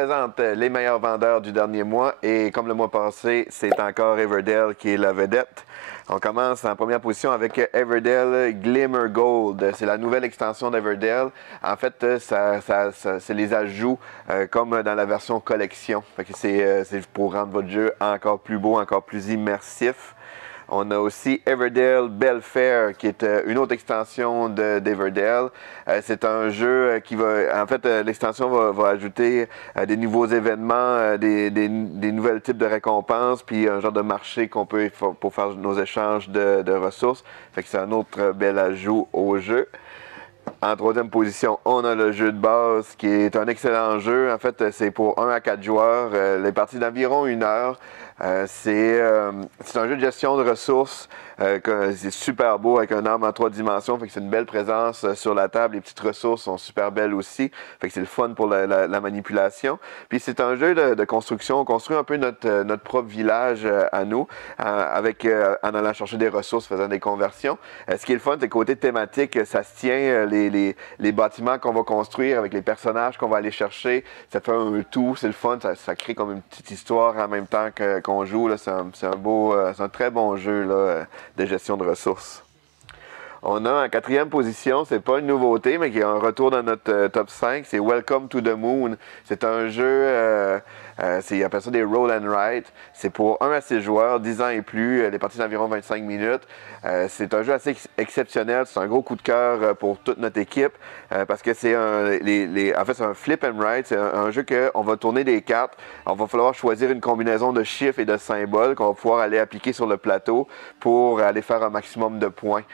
présente les meilleurs vendeurs du dernier mois et comme le mois passé, c'est encore Everdell qui est la vedette. On commence en première position avec Everdell Glimmer Gold. C'est la nouvelle extension d'Everdell. En fait, c'est les ajouts comme dans la version collection. C'est pour rendre votre jeu encore plus beau, encore plus immersif. On a aussi Everdell Belfair, qui est une autre extension d'Everdell. C'est un jeu qui va... En fait, l'extension va ajouter des nouveaux événements, des nouveaux types de récompenses, puis un genre de marché qu'on peut pour faire nos échanges de ressources. Fait que c'est un autre bel ajout au jeu. En troisième position, on a le jeu de base qui est un excellent jeu. En fait, c'est pour 1 à 4 joueurs. Les parties d'environ 1 heure. C'est un jeu de gestion de ressources. C'est super beau avec un arbre en 3 dimensions. Fait que c'est une belle présence sur la table. Les petites ressources sont super belles aussi. Fait que c'est le fun pour la manipulation. Puis c'est un jeu de construction. On construit un peu notre propre village à nous en allant chercher des ressources, faisant des conversions. Ce qui est le fun, c'est côté thématique, ça se tient. Les bâtiments qu'on va construire avec les personnages qu'on va aller chercher, ça fait un tout, c'est le fun, ça crée comme une petite histoire en même temps qu'on joue. C'est un très bon jeu là, de gestion de ressources. On a en quatrième position, c'est pas une nouveauté, mais qui est un retour dans notre top 5, c'est Welcome to the Moon. C'est un jeu, ils appellent ça des roll and write. C'est pour 1 à 6 joueurs, 10 ans et plus, les parties d'environ 25 minutes. C'est un jeu assez exceptionnel, c'est un gros coup de cœur pour toute notre équipe, parce que c'est en fait, c'est un flip and write, c'est un jeu qu'on va tourner des cartes, on va falloir choisir une combinaison de chiffres et de symboles qu'on va pouvoir aller appliquer sur le plateau pour aller faire un maximum de points.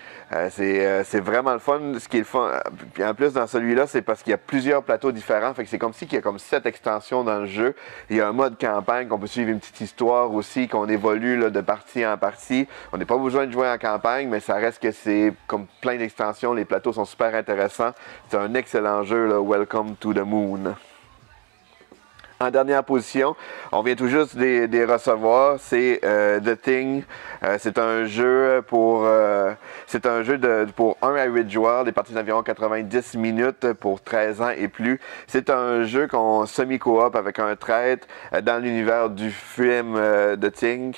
C'est vraiment le fun. Ce qui est le fun, puis en plus dans celui-là, c'est parce qu'il y a plusieurs plateaux différents. Fait que c'est comme si il y a comme 7 extensions dans le jeu. Il y a un mode campagne qu'on peut suivre une petite histoire aussi, qu'on évolue là, de partie en partie. On n'est pas besoin de jouer en campagne, mais ça reste que c'est comme plein d'extensions. Les plateaux sont super intéressants. C'est un excellent jeu, là, Welcome to the Moon. En dernière position, on vient tout juste des recevoir, c'est The Thing. C'est un jeu pour 1 à 8 joueurs, des parties d'environ 90 minutes pour 13 ans et plus. C'est un jeu qu'on semi-coop avec un traître dans l'univers du film The Thing.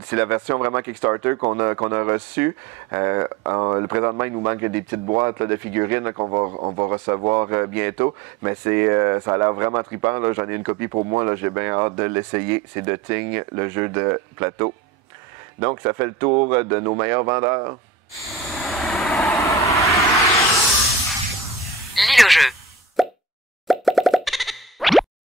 C'est la version vraiment Kickstarter qu'on a reçue. Présentement, il nous manque des petites boîtes là, de figurines qu'on va recevoir bientôt, mais ça a l'air vraiment trippant. J'en ai une copie pour moi. J'ai bien hâte de l'essayer. C'est The Thing, le jeu de plateau. Donc, ça fait le tour de nos meilleurs vendeurs.